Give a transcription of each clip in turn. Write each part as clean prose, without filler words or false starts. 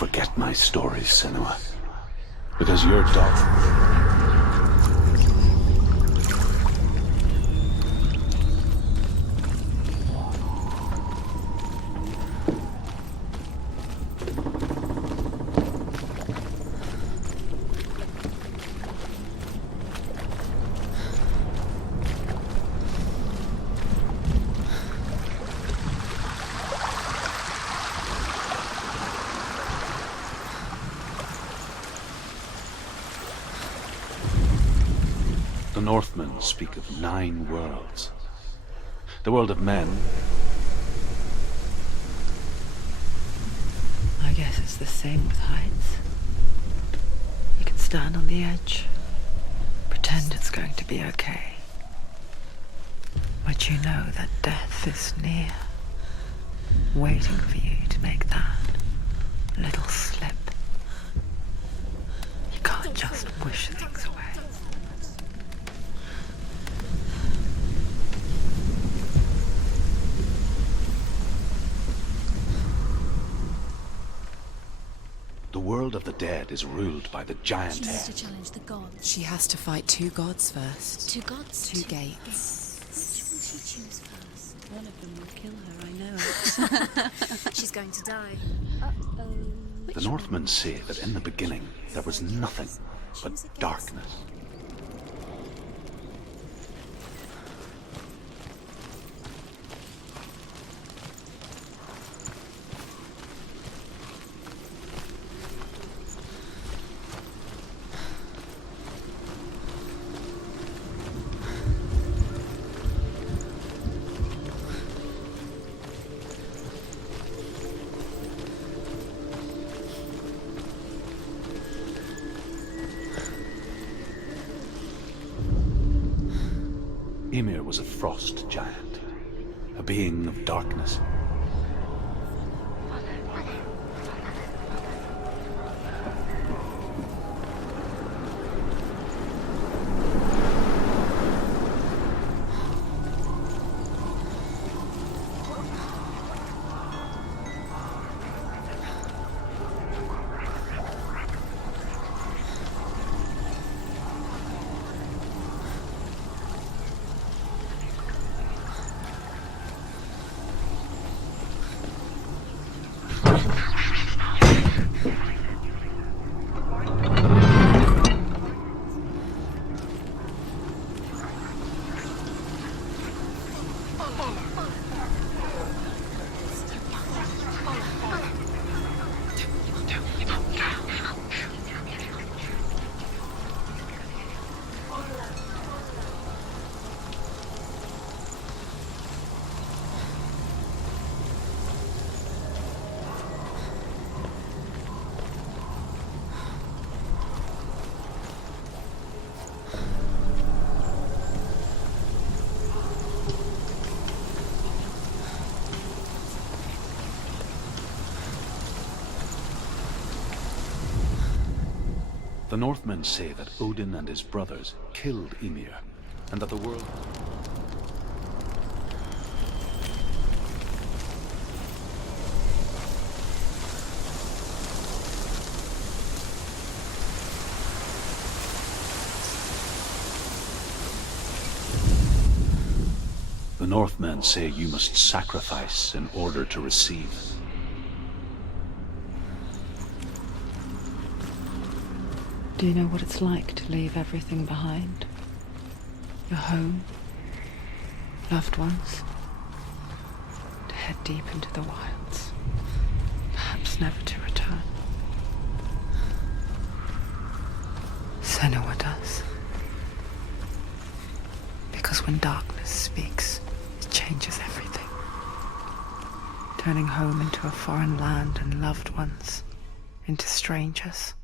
forget my stories, Senua. Because your daughter... The Northmen speak of 9 worlds. The world of men. I guess it's the same with heights. You can stand on the edge, pretend it's going to be okay. But you know that death is near, waiting for you to make that little slip. You can't just wish things away. The world of the dead is ruled by the giant She needs head. to challenge the gods. She has to fight 2 gods first. 2 gods? 2 gates. Which will she choose first? One of them will kill her, I know it. She's going to die. Uh-oh. The Northmen say that in the beginning there was nothing but darkness. Ymir was a frost giant, a being of darkness. The Northmen say that Odin and his brothers killed Ymir, and that the world... The Northmen say you must sacrifice in order to receive. Do you know what it's like to leave everything behind? Your home, loved ones, to head deep into the wilds, perhaps never to return. Senua does. Because when darkness speaks, it changes everything. Turning home into a foreign land and loved ones into strangers.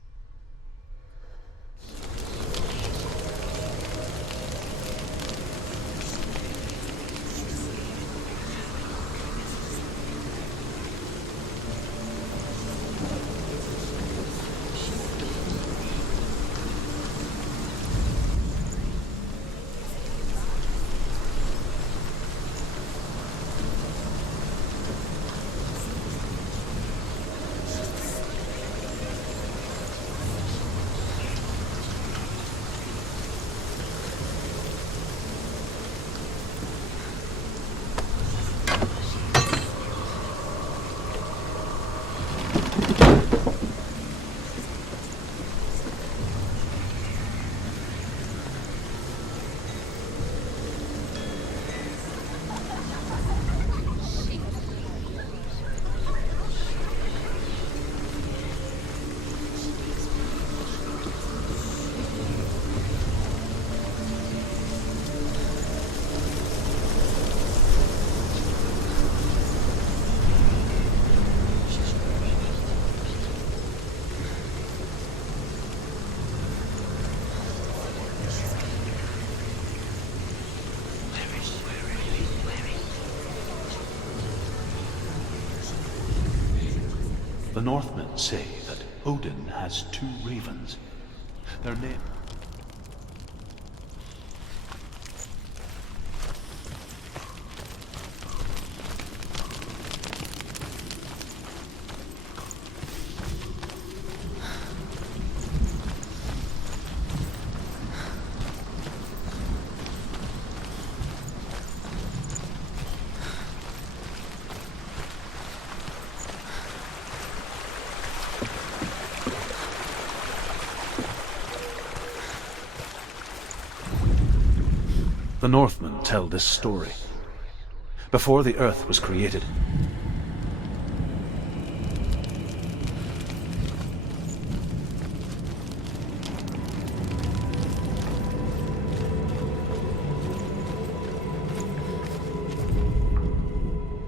The Northmen say that Odin has two ravens. Their name... The Northmen tell this story. Before the Earth was created,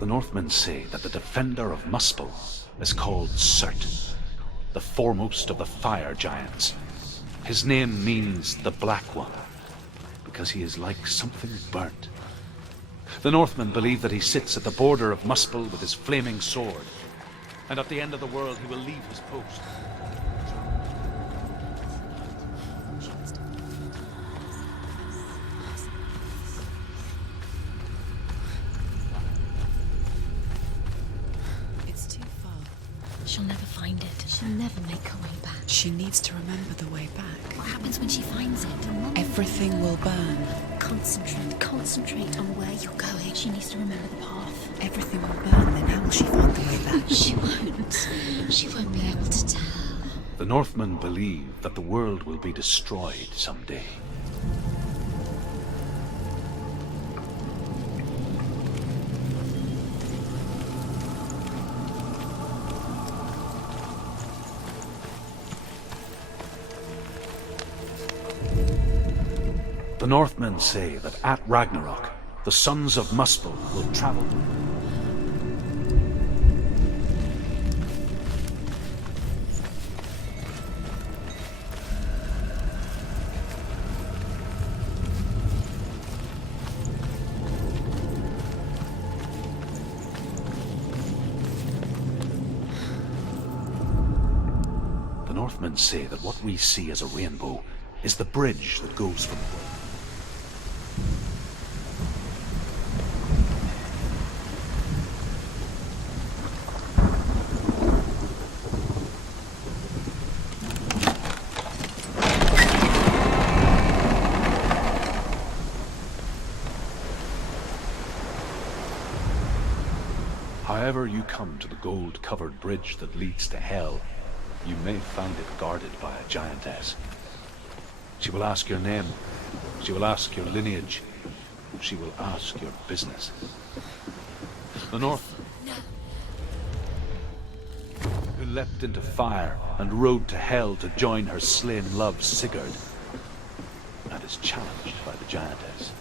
the Northmen say that the defender of Muspel is called Surt, the foremost of the fire giants. His name means the Black One, because he is like something burnt. The Northmen believe that he sits at the border of Muspel with his flaming sword, and at the end of the world he will leave his post. It's too far. She'll never find it. She'll never make her way back. She needs to remember the way back. What happens when she finds it? Everything will burn. Concentrate on where you're going. She needs to remember the path. Everything will burn, then how will she find the way back? She won't. She won't be able to tell. The Northmen believe that the world will be destroyed someday. The Northmen say that at Ragnarok, the sons of Muspel will travel. The Northmen say that what we see as a rainbow is the bridge that goes from However you come to the gold-covered bridge that leads to Hell, you may find it guarded by a giantess. She will ask your name, she will ask your lineage, she will ask your business. The North, who leapt into fire and rode to Hell to join her slain love Sigurd, and is challenged by the giantess.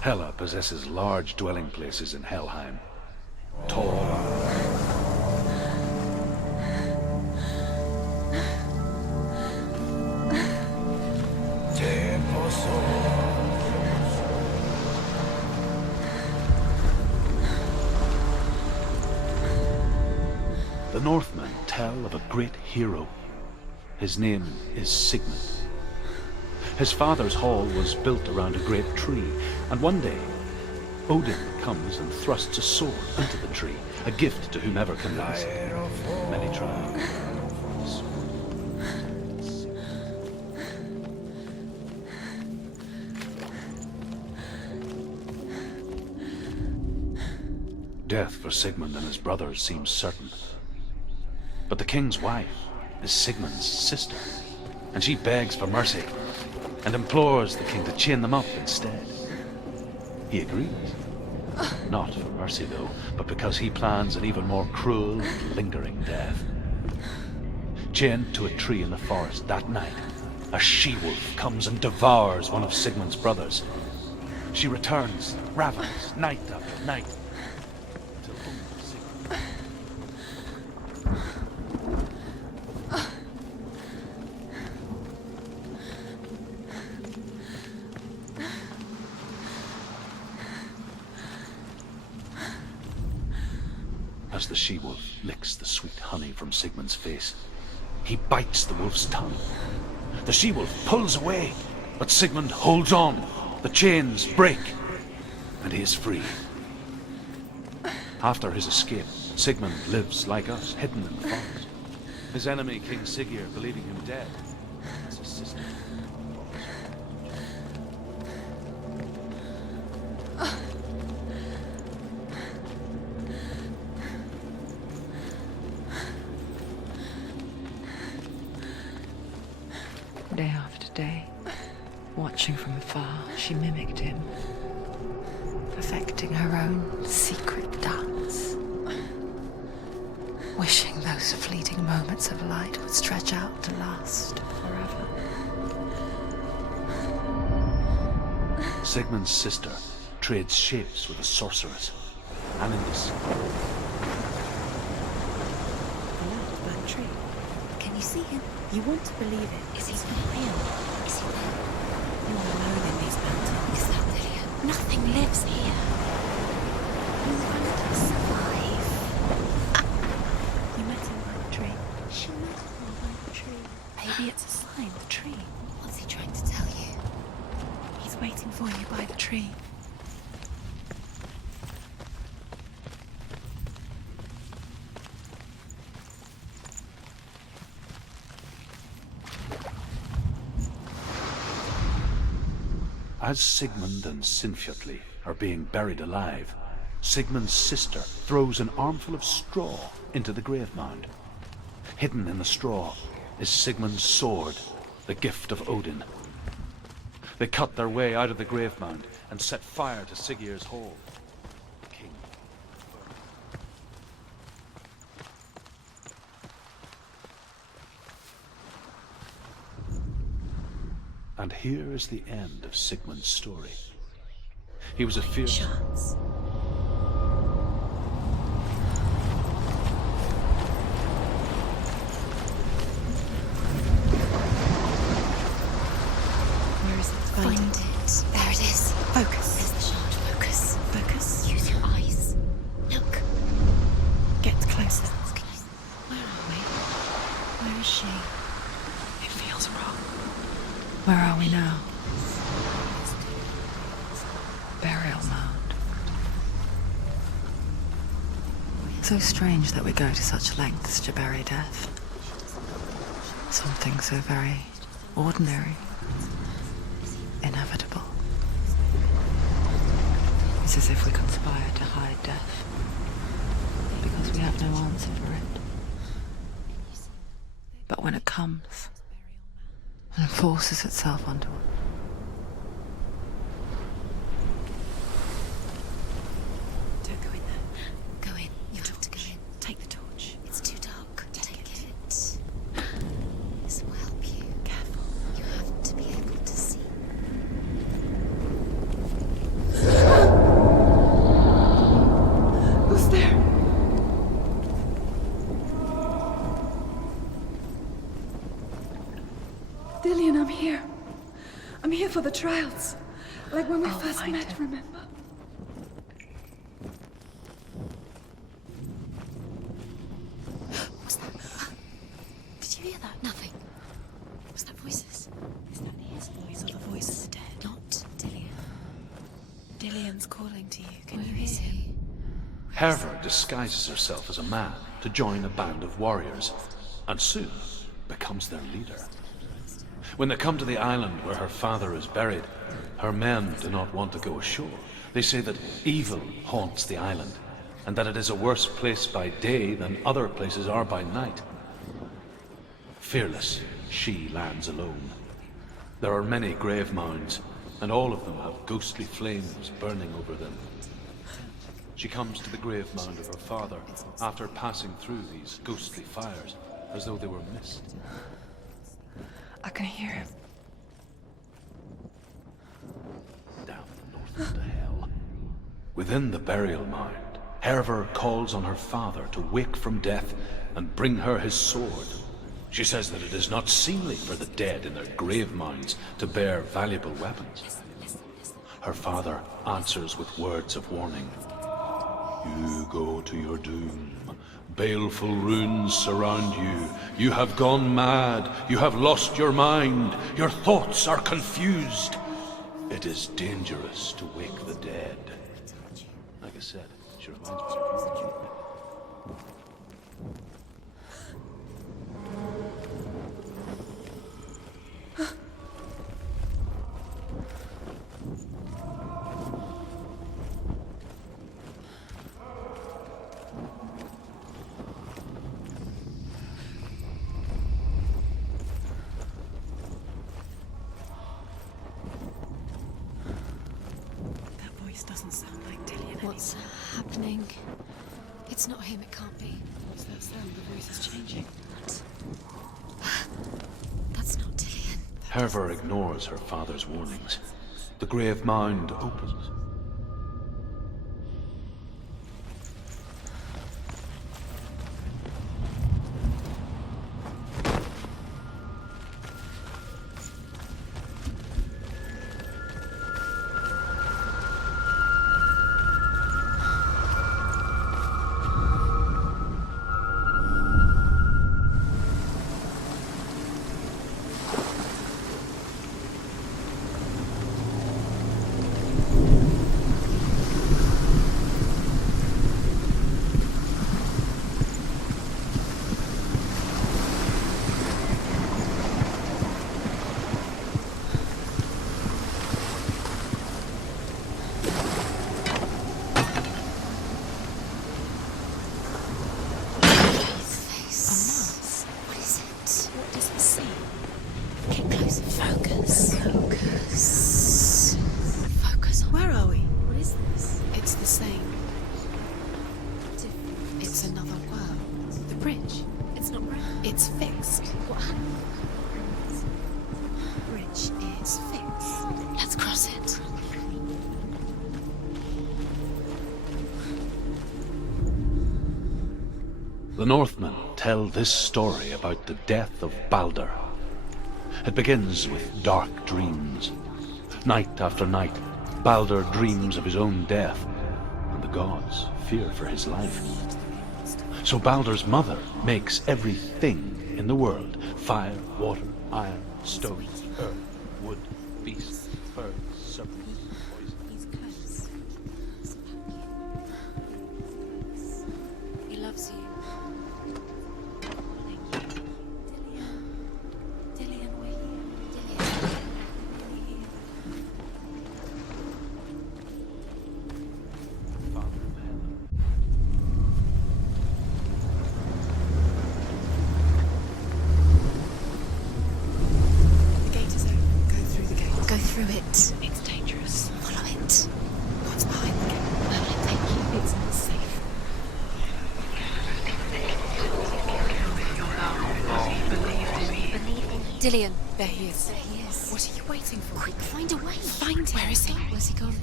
Hela possesses large dwelling places in Helheim. Tall. The Northmen tell of a great hero. His name is Sigmund. His father's hall was built around a great tree, and one day, Odin comes and thrusts a sword into the tree, a gift to whomever can listen. Many try. Death for Sigmund and his brothers seems certain. But the king's wife, is Sigmund's sister, and she begs for mercy and implores the king to chain them up instead. He agrees. Not for mercy, though, but because he plans an even more cruel and lingering death. Chained to a tree in the forest that night, a she-wolf comes and devours one of Sigmund's brothers. She returns, ravens, night after night, until only Sigmund. As the she-wolf licks the sweet honey from Sigmund's face, he bites the wolf's tongue. The she-wolf pulls away, but Sigmund holds on. The chains break, and he is free. After his escape, Sigmund lives like us, hidden in the forest. His enemy, King Siggeir, believing him dead, as his sister. Day after day, watching from afar, she mimicked him, perfecting her own secret dance, wishing those fleeting moments of light would stretch out to last forever. Sigmund's sister trades shapes with a sorceress, and in this That tree. Can you see him? You want to believe it. Is he not real? Is he there? You're alone in these mountains. Is that Lydia? Nothing lives here. None of us survive. You met him by the tree. She met him by the tree. Maybe it's a sign, the tree. What's he trying to tell you? He's waiting for you by the tree. As Sigmund and Sinfjotli are being buried alive, Sigmund's sister throws an armful of straw into the grave mound. Hidden in the straw is Sigmund's sword, the gift of Odin. They cut their way out of the grave mound and set fire to Siggeir's hole. The king. And here is the end of Sigmund's story. He was a fierce... Chance. Where is it? Find it. There it is. Focus. There's the shard. Focus. Focus. Use your eyes. Look. Get closer. Where are we? Where is she? It feels wrong. Where are we now? Burial mound. So strange that we go to such lengths to bury death. Something so very ordinary, inevitable. It's as if we conspire to hide death, because we have no answer for it. But when it comes and forces itself onto us, don't go in there. Go in. You have to go in. Take the torch. It's too dark. Take it. This will help you. Careful. You have to be able to see. Who's there? Dillian, I'm here. I'm here for the trials. Like when we I'll first find met, him. remember? What's that? Did you hear that? Nothing. Was that voices? Is that his voice or the voice of the dead? Not Dillian. Dillian's calling to you. Can you Where is hear him? he? Herva disguises herself as a man to join a band of warriors, and soon becomes their leader. When they come to the island where her father is buried, her men do not want to go ashore. They say that evil haunts the island, and that it is a worse place by day than other places are by night. Fearless, she lands alone. There are many grave mounds, and all of them have ghostly flames burning over them. She comes to the grave mound of her father after passing through these ghostly fires, as though they were mist. I can hear him. Down north into hell. Within the burial mound, Herver calls on her father to wake from death and bring her his sword. She says that it is not seemly for the dead in their grave mounds to bear valuable weapons. Her father answers with words of warning. You go to your doom. Baleful runes surround you. You have gone mad. You have lost your mind. Your thoughts are confused. It is dangerous to wake the dead. Like I said, she reminds me of you. Doesn't sound like Dillian. What's happening? It's not him, it can't be. What's that sound? The voice is changing. That's not Dillian. Herver ignores her father's warnings. The grave mound opens. The Northmen tell this story about the death of Baldur. It begins with dark dreams. Night after night, Baldur dreams of his own death, and the gods fear for his life. So Baldur's mother makes everything in the world: fire, water, iron, stone, earth, wood, beasts, birds, serpents, poison. He's close. He loves you. Dillian, we're here. Dillian. Father of heaven. The gate is open. Go through the gate. Go through it. It's dangerous. Follow it. What's behind the gate? Where will it take you? It's not safe. Dillian. There he is. There he is. What are you waiting for? Quick, find a way. Find him. Where is he? Where's he gone?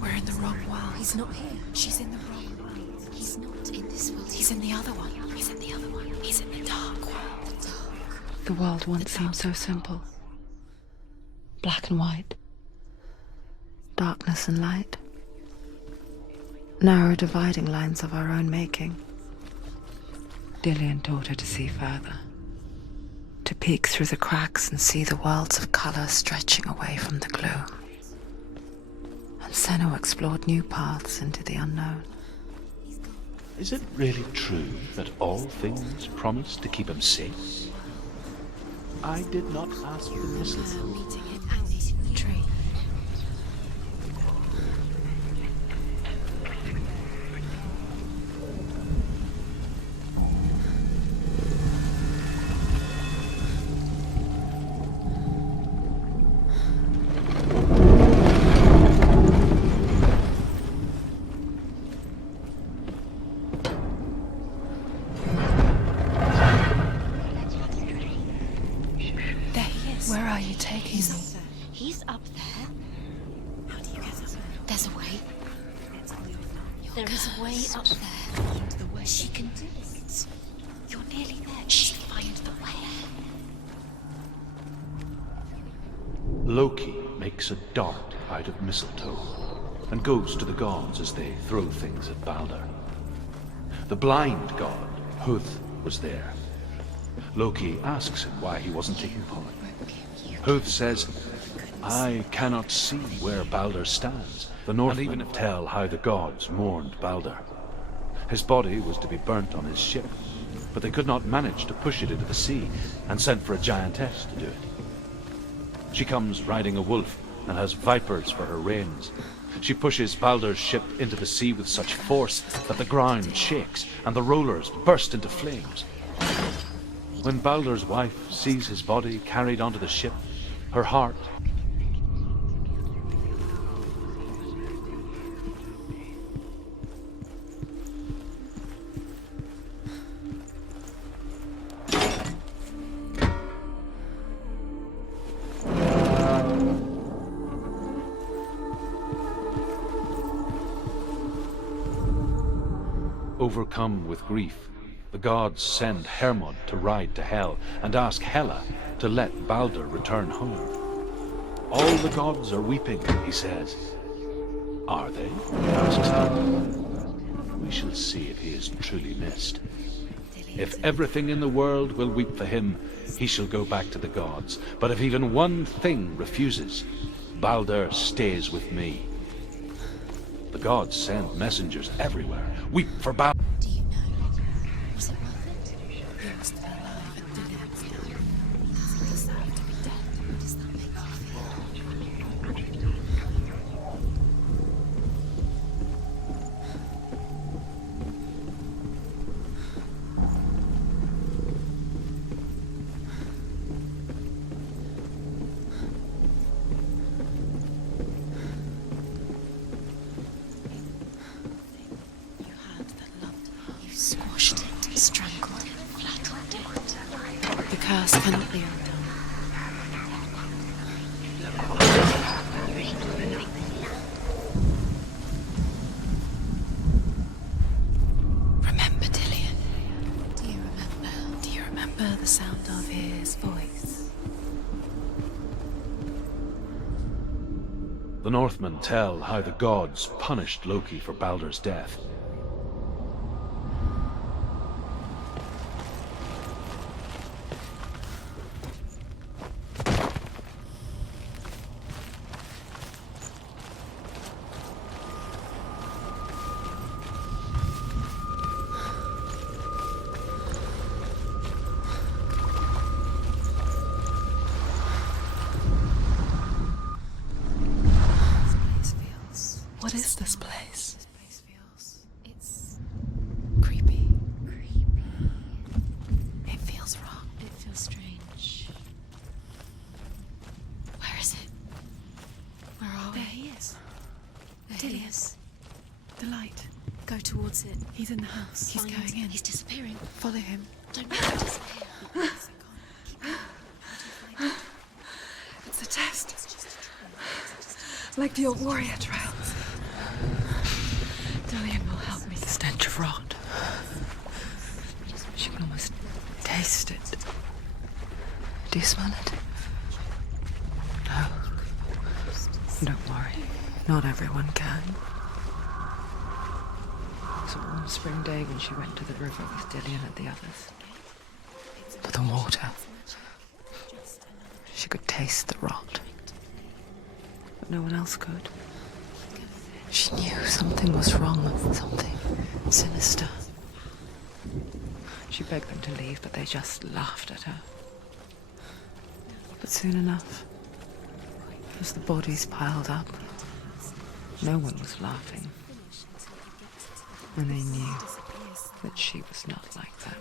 We're in the wrong world. He's not here. She's in the wrong world. He's not in this world. He's in the other one. He's in the other one. He's in the dark world. the dark. The world once seemed so simple. Black and white. Darkness and light. Narrow dividing lines of our own making. Dillian taught her to see further. To peek through the cracks and see the worlds of color stretching away from the gloom. And Senua explored new paths into the unknown. Is it really true that all things promise to keep him safe? I did not ask for this. Meeting him out in the tree. There is a way up there. Find the way. She can do it. You're nearly there. Just find the way. Loki makes a dart out of mistletoe and goes to the gods as they throw things at Balder. The blind god, Huth, was there. Loki asks him why he wasn't taking part. Huth says, I cannot see where Balder stands. The Northmen even tell how the gods mourned Balder. His body was to be burnt on his ship, but they could not manage to push it into the sea and sent for a giantess to do it. She comes riding a wolf and has vipers for her reins. She pushes Balder's ship into the sea with such force that the ground shakes and the rollers burst into flames. When Balder's wife sees his body carried onto the ship, her heart overcome with grief, the gods send Hermod to ride to Hell and ask Hela to let Balder return home. All the gods are weeping, he says. Are they? Asks Hela. We shall see if he is truly missed. If everything in the world will weep for him, he shall go back to the gods. But if even one thing refuses, Balder stays with me. The gods send messengers everywhere. Weep for Balder. Do you know? Was it worth it? You must be alive and did it. Does he deserve to be dead? Does that make you feel? Squashed it, strangled it, flattened it. The curse cannot be undone. Remember Dillion? Do you remember? Do you remember the sound of his voice? The Northmen tell how the gods punished Loki for Balder's death. What is this place? This place feels... It's Creepy. creepy. It feels wrong. It feels strange. Where is it? Where are we? There he is. There Dillion. he is. The light. Go towards it. He's in the house. He's Find- going in. He's disappearing. Follow him. Don't let him disappear. It's a test. Like the old warrior trials. Dillion will help me. The stench of rot. She can almost taste it. Do you smell it? No. Don't worry. Not everyone can. It was a warm spring day when she went to the river with Dillion and the others. For the water. She could taste the rot. But no one else could. She knew something was wrong, something sinister. She begged them to leave, but they just laughed at her. But soon enough, as the bodies piled up, no one was laughing. And they knew that she was not like that.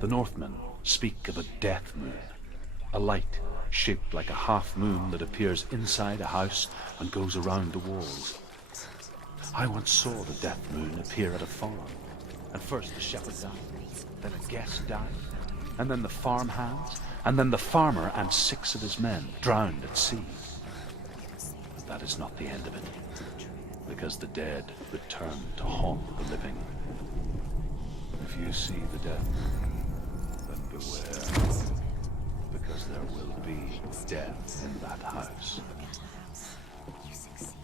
The Northmen speak of a death moon, a light shaped like a half moon that appears inside a house and goes around the walls. I once saw the death moon appear at a farm. And first the shepherd died, then a guest died, and then the farm hands, and then the farmer and 6 of his men drowned at sea. But that is not the end of it, because the dead return to haunt the living. If you see the death, then beware, because there will be death in that house. You succeeded.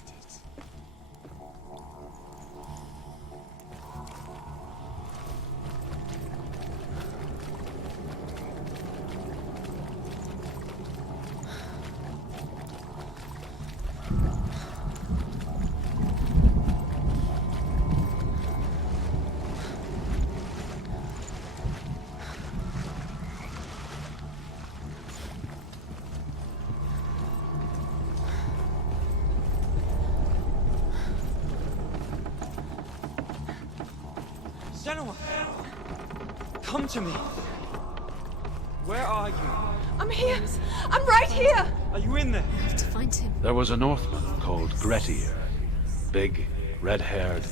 Senua! Come to me! Where are you? I'm here! I'm right here! Are you in there? I have to find him. There was a Northman called Grettir, big, red-haired.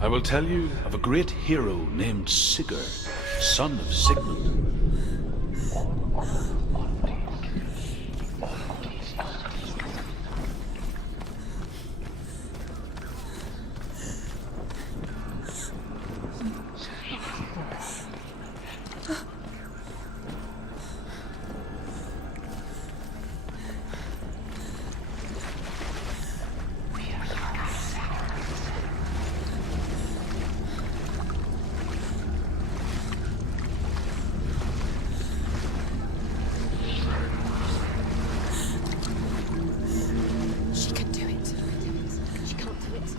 I will tell you of a great hero named Sigurd, son of Sigmund. She can do it. She can't do it.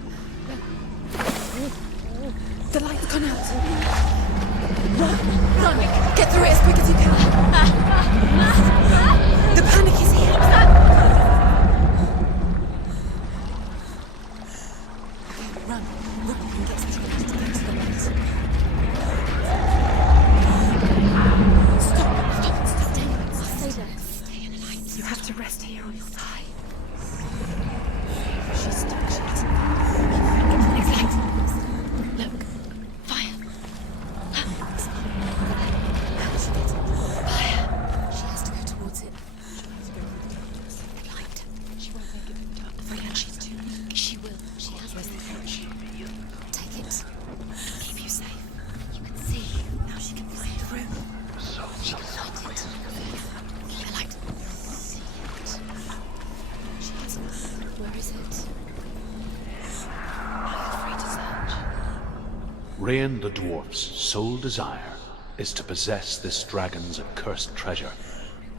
The light's gone out. Run! Get through it as quick as you can. The panic is here. Run! Run and get to the light. Stop! Stay there. Stay in the light. You have to rest here on your side. She's stuck. She doesn't. Next light. Look. Fire. Fire. She has to go towards it. Light. She won't make it in time. Freya, she's too. She will. She has this. Take it. It'll keep you safe. You can see. Now she can find through. She can light it. Keep the light. See it. She has it. Where is it? Now you're free to search. Rain the dwarf's sole desire is to possess this dragon's accursed treasure,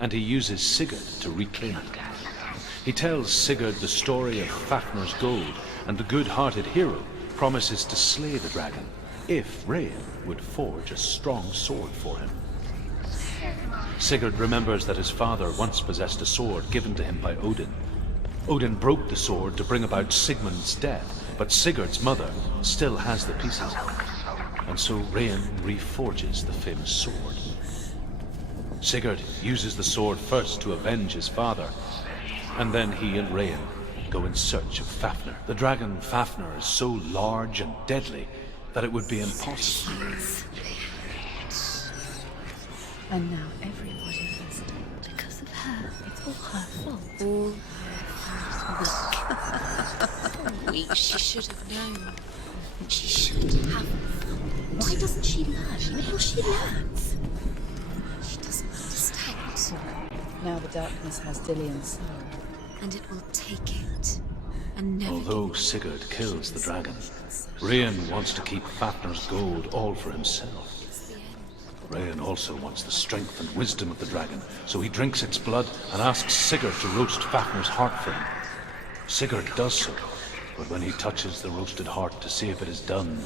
and he uses Sigurd to reclaim it. He tells Sigurd the story of Fafnir's gold, and the good-hearted hero promises to slay the dragon if Rain would forge a strong sword for him. Sigurd remembers that his father once possessed a sword given to him by Odin. Odin broke the sword to bring about Sigmund's death, but Sigurd's mother still has the pieces. And so Rain reforges the famous sword. Sigurd uses the sword first to avenge his father, and then he and Rain go in search of Fafnir. The dragon Fafnir is so large and deadly that it would be impossible. And now everybody is dead. Because of her. It's all her fault. All Weak. She should have known. She should have. Why doesn't she learn? Maybe she learns. She doesn't understand. now the darkness has Dillian's soul. And it will take it. And never. Although Sigurd kills the dragon, Rain wants to keep Fafnir's gold all for himself. Rain also wants the strength and wisdom of the dragon, so he drinks its blood and asks Sigurd to roast Fafnir's heart for him. Sigurd does so, but when he touches the roasted heart to see if it is done,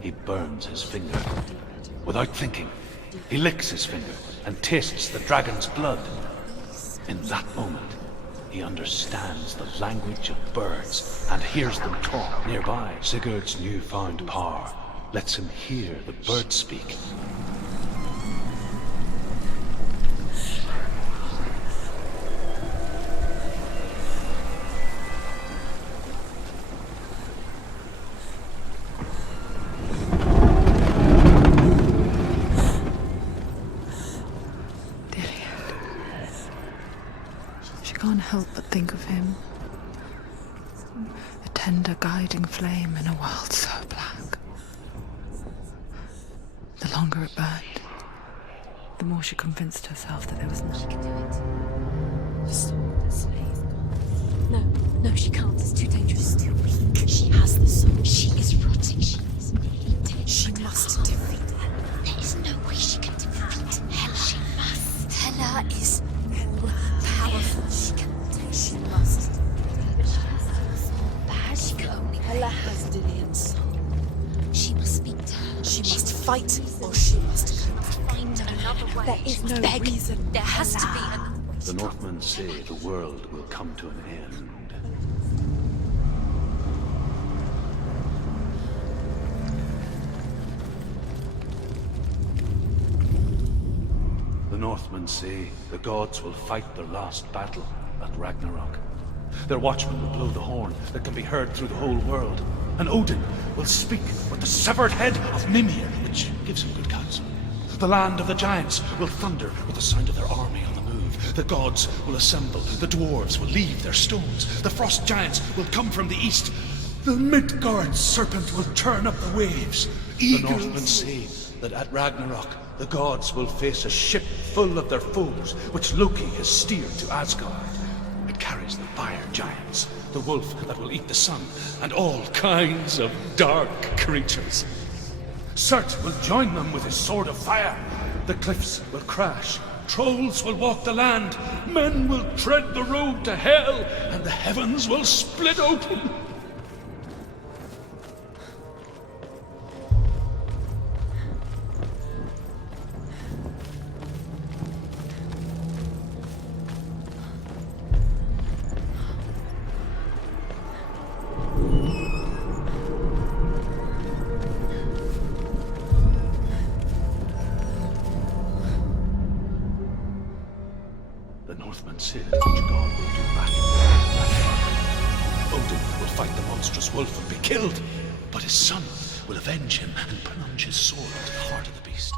he burns his finger. Without thinking, he licks his finger and tastes the dragon's blood. In that moment, he understands the language of birds and hears them talk nearby. Sigurd's newfound power lets him hear the birds speak. Can't help but think of him. A tender guiding flame in a world so black. The longer it burned, the more she convinced herself that there was She nothing. can do it. The sword that slays God. No, she can't. It's too dangerous. Too weak. She has the sword. She is rotting. She is nearly dead. She must defeat her. There is no way she can defeat Hela. She must. Hela is powerful. She must. But she has the soul. Bad. She can only. Hela has Dillian's soul. She must speak to her. She must fight, or she must go. Find another way. There is no reason. There has to be another way. The Northmen say the world will come to an end. The Northmen say the gods will fight their last battle at Ragnarok. Their watchmen will blow the horn that can be heard through the whole world. And Odin will speak with the severed head of Mimir, which gives him good counsel. The land of the giants will thunder with the sound of their army on the move. The gods will assemble. The dwarves will leave their stones. The frost giants will come from the east. The Midgard serpent will turn up the waves. The Northmen say that at Ragnarok, the gods will face a ship full of their foes, which Loki has steered to Asgard. It carries the fire giants, the wolf that will eat the sun, and all kinds of dark creatures. Surt will join them with his sword of fire. The cliffs will crash. Trolls will walk the land. Men will tread the road to hell, and the heavens will split open. The Northmen say that each god will do battle. Odin will fight the monstrous wolf and be killed, but his son will avenge him and plunge his sword into the heart of the beast.